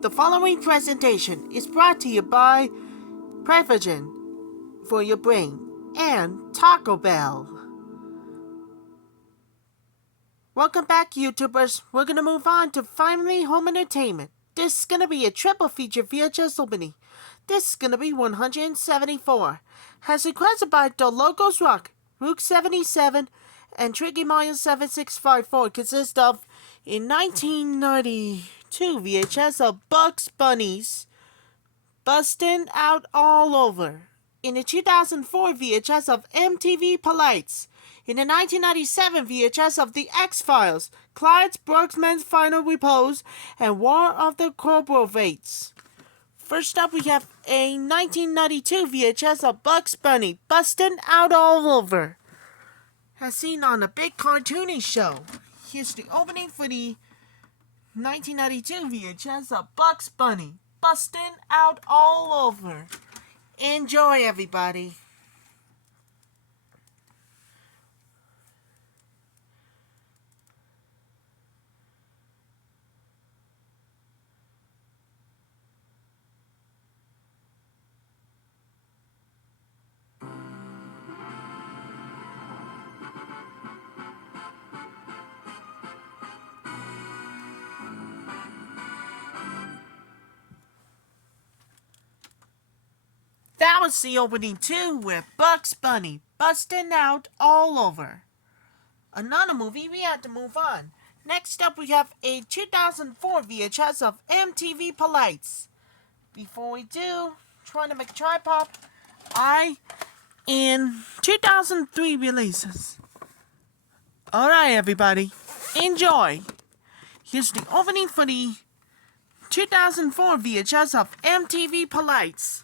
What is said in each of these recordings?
The following presentation is brought to you by Coprophages for your brain and Taco Bell. Welcome back, YouTubers. We're going to move on to Finally Home Entertainment. This is going to be a triple feature VHS opening. This is going to be 174. Has requested by The Locals Rock, Rook 77, and Tricky Mario 7654. Consists of a 1992 VHS of Bugs Bunnies, Bustin' Out All Over. In the 2004 VHS of MTV Pilates. In the 1997 VHS of The X-Files, Clyde's Bruckman's Final Repose, and War of the Coprophages. First up, we have a 1992 VHS of Bugs Bunny, Bustin' Out All Over, as seen on a big cartoony show. Here's the opening for the 1992 VHS of Bugs Bunny, Bustin' Out All Over. Enjoy, everybody. That was the opening too, with Bugs Bunny, Bustin' Out All Over. Another movie, we had to move on. Next up, we have a 2004 VHS of MTV Pilates. Before we do, trying to make a tripod, in 2003 releases. Alright, everybody, enjoy. Here's the opening for the 2004 VHS of MTV Pilates.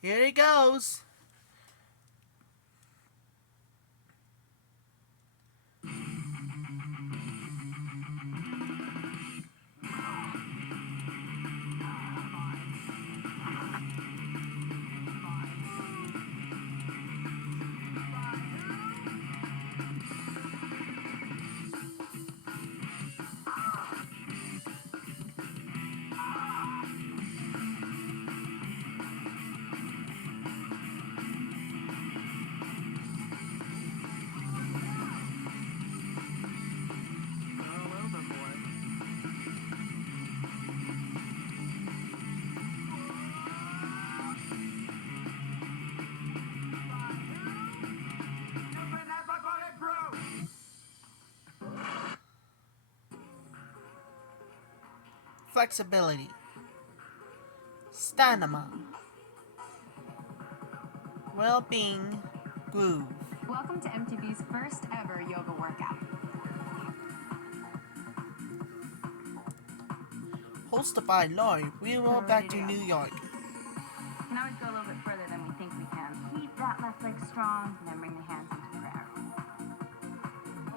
Here it goes. Flexibility, stamina, well-being, groove. Welcome to MTV's first ever yoga workout. Hosted by Lori, we roll back to New York. Can always go a little bit further than we think we can. Keep that left leg strong, and then bring the hands into prayer.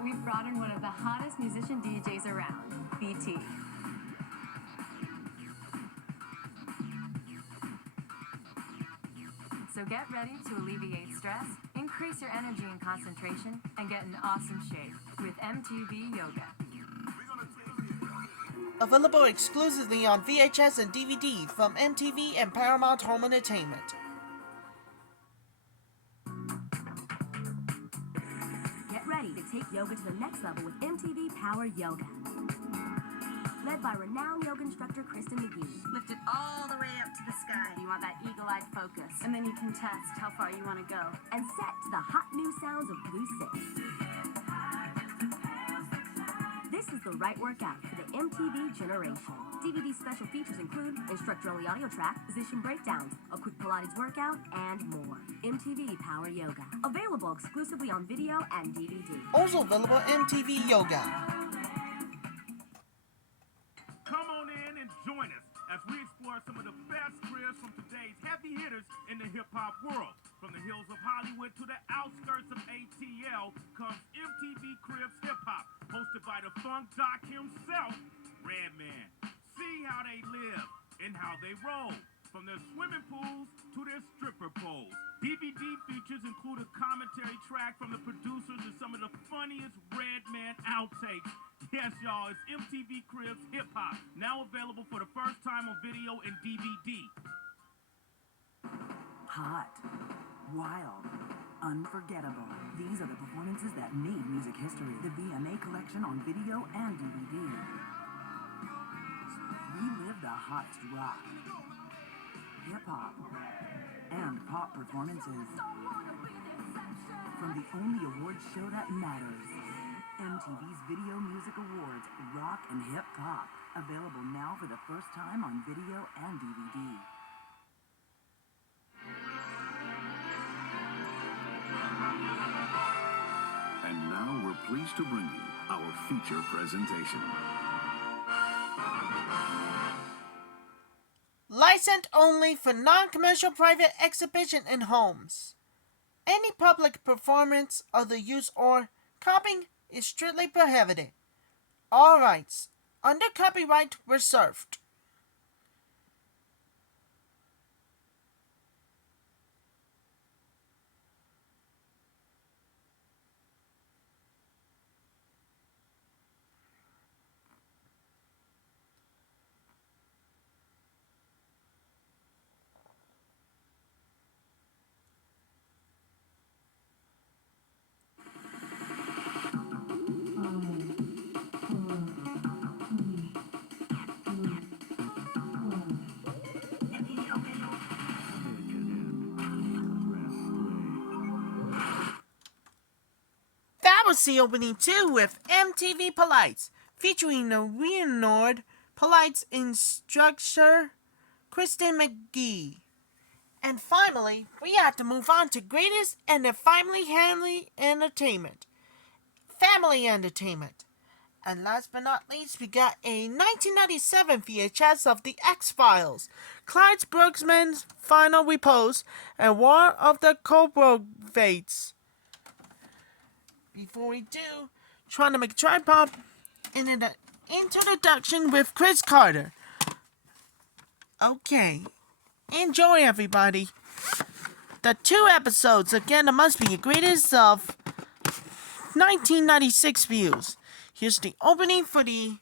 We've brought in one of the hottest musician DJs around, BT. So get ready to alleviate stress, increase your energy and concentration, and get in awesome shape with MTV Yoga. Available exclusively on VHS and DVD from MTV and Paramount Home Entertainment. Get ready to take yoga to the next level with MTV Power Yoga. Led by renowned yoga instructor Kristen McGee. Lift it all the way up to the sky. You want that eagle-eyed focus. And then you can test how far you want to go. And set to the hot new sounds of Blue 6. This is the right workout for the MTV generation. DVD special features include instructor-only audio track, position breakdowns, a quick Pilates workout, and more. MTV Power Yoga. Available exclusively on video and DVD. Also available MTV Yoga. Come on in and join us as we explore some of the best cribs from today's heavy hitters in the hip-hop world. From the hills of Hollywood to the outskirts of ATL comes MTV Cribs Hip Hop, hosted by the funk doc himself, Redman. See how they live and how they roll. from their swimming pools to their stripper poles. DVD features include a commentary track from the producers and some of the funniest Redman outtakes. Yes, y'all, it's MTV Cribs Hip Hop, now available for the first time on video and DVD. Hot, wild, unforgettable. These are the performances that made music history. The VMA collection on video and DVD. Relive the hottest rock, hip-hop, and pop performances. From the only awards show that matters, MTV's Video Music Awards, Rock and Hip Hop. Available now for the first time on video and DVD. And now we're pleased to bring you our feature presentation. Licensed only for non-commercial private exhibition in homes. Any public performance of the use or copying is strictly prohibited. All rights under copyright reserved. That was the opening too with MTV Pilates, featuring the renowned Pilates instructor Kristen McGee. And finally, we have to move on to greatest and the family entertainment. Family entertainment. And last but not least, we got a 1997 VHS of The X-Files, Clyde Bruckman's Final Repose, and War of the Coprophages. Before we do, trying to make a tripod in an introduction with Chris Carter. Okay, enjoy everybody. The 2 episodes, again, it must be the greatest of 1996 views. Here's the opening for the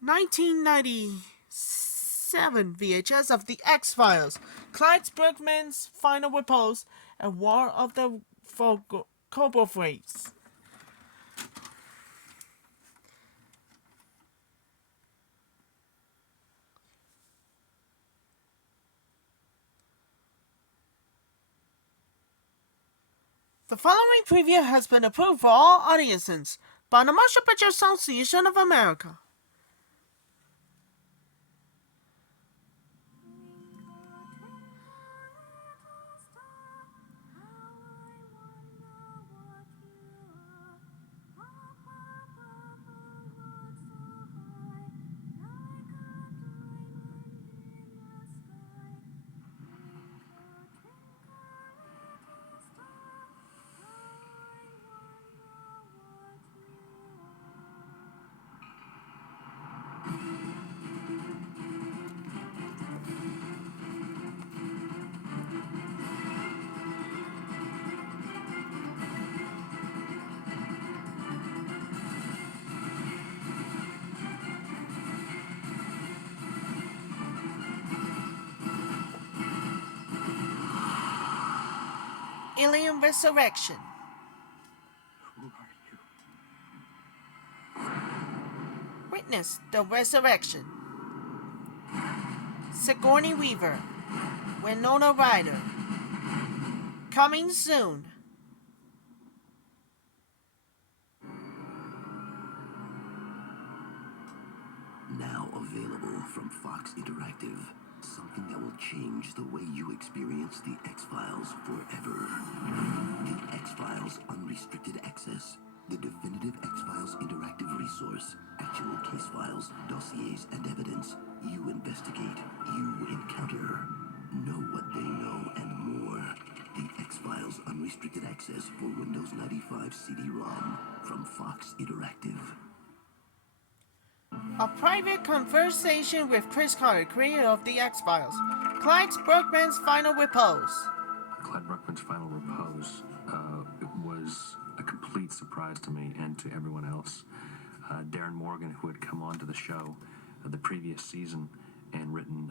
1997 VHS of The X-Files, Clyde Bruckman's Final Repose, and War of the Coprophages. The following preview has been approved for all audiences by the Motion Picture Association of America. Alien Resurrection. Who are you? Witness the Resurrection. Sigourney Weaver. Winona Ryder. Coming soon. Now available from Fox Interactive. Something that will change the way you experience the X-Files forever. The X-Files Unrestricted Access. The definitive X-Files interactive resource. Actual case files, dossiers, and evidence. You investigate. You encounter. Know what they know and more. The X-Files Unrestricted Access for Windows 95 CD-ROM from Fox Interactive. A private conversation with Chris Carter, creator of The X-Files. Clyde Bruckman's Final Repose. Clyde Bruckman's Final Repose was a complete surprise to me and to everyone else. Darren Morgan, who had come on to the show the previous season and written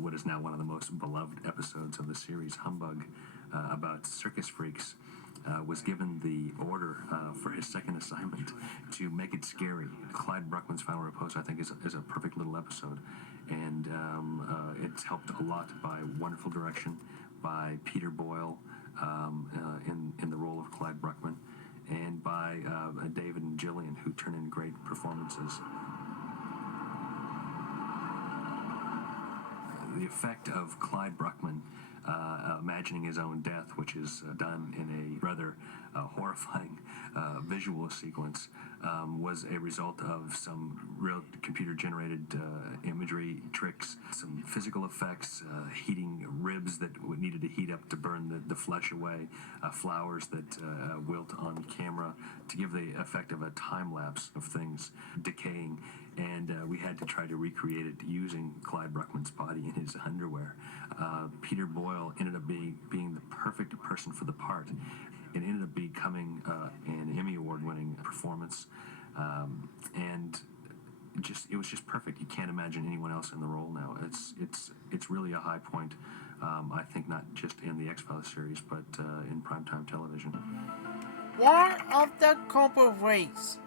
what is now one of the most beloved episodes of the series, Humbug, about circus freaks, was given the order for his second assignment to make it scary. Clyde Bruckman's Final Repose, I think, is a perfect little episode, and it's helped a lot by wonderful direction by Peter Boyle in the role of Clyde Bruckman, and by David and Jillian, who turn in great performances. The effect of Clyde Bruckman imagining his own death, which is done in a rather horrifying visual sequence, was a result of some real computer-generated imagery tricks, some physical effects, heating ribs that needed to heat up to burn the flesh away, flowers that wilt on camera to give the effect of a time lapse of things decaying. And we had to try to recreate it using Clyde Bruckman's body in his underwear. Peter Boyle ended up being the perfect person for the part. It ended up becoming an Emmy Award-winning performance, and it was just perfect. You can't imagine anyone else in the role now. It's really a high point. I think not just in the X-Files series, but in primetime television. War of the Coprophages.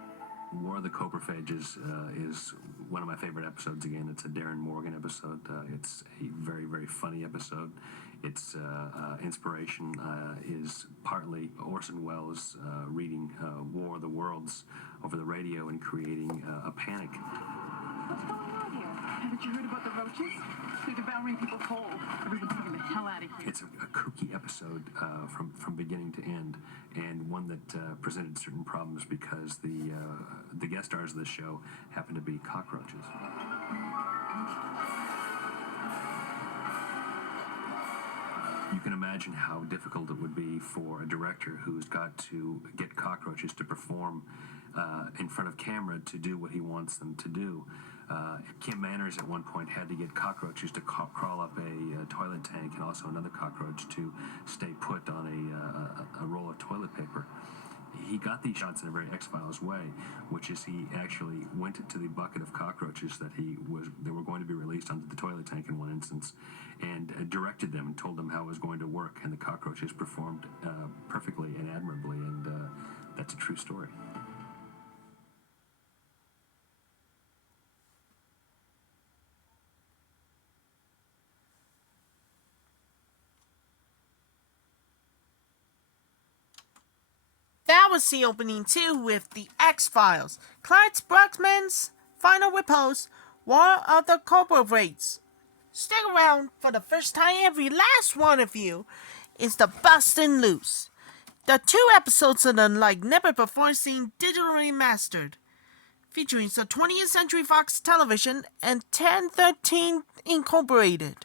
War of the Coprophages is one of my favorite episodes. Again, it's a Darren Morgan episode. It's a very, very funny episode. Its inspiration is partly Orson Welles reading War of the Worlds over the radio and creating a panic. What's going on here? Haven't you heard about the roaches? They're devouring people whole. Everyone's getting the hell out of here. It's a kooky episode from beginning to end, and one that presented certain problems because the guest stars of the show happened to be cockroaches. You can imagine how difficult it would be for a director who's got to get cockroaches to perform in front of camera to do what he wants them to do. Kim Manners at one point had to get cockroaches to crawl up a toilet tank, and also another cockroach to stay put on a roll of toilet paper. He got these shots in a very X-Files way, which is he actually went to the bucket of cockroaches that they were going to be released onto the toilet tank in one instance, and directed them and told them how it was going to work, and the cockroaches performed perfectly and admirably, and that's a true story. That was the opening too with the X-Files. Clyde Bruckman's Final Repose, War of the Coprophages. Stick around for the first time every last one of you is the Bustin' Loose. The 2 episodes are like never before seen digitally mastered, featuring the 20th Century Fox Television and 1013 Incorporated.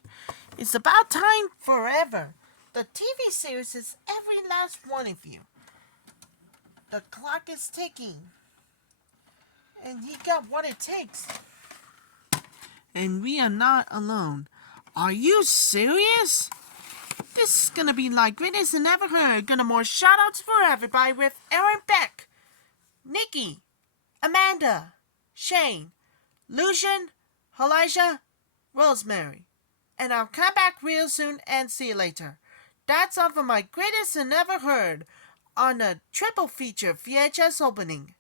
It's about time forever. The TV series is every last one of you. The clock is ticking. And he got what it takes. And we are not alone. Are you serious? This is gonna be like greatest than ever heard. Gonna more shoutouts for everybody with Aaron Beck, Nikki, Amanda, Shane, Lucian, Elijah, Rosemary. And I'll come back real soon and see you later. That's all for my greatest than ever heard on a triple feature VHS opening.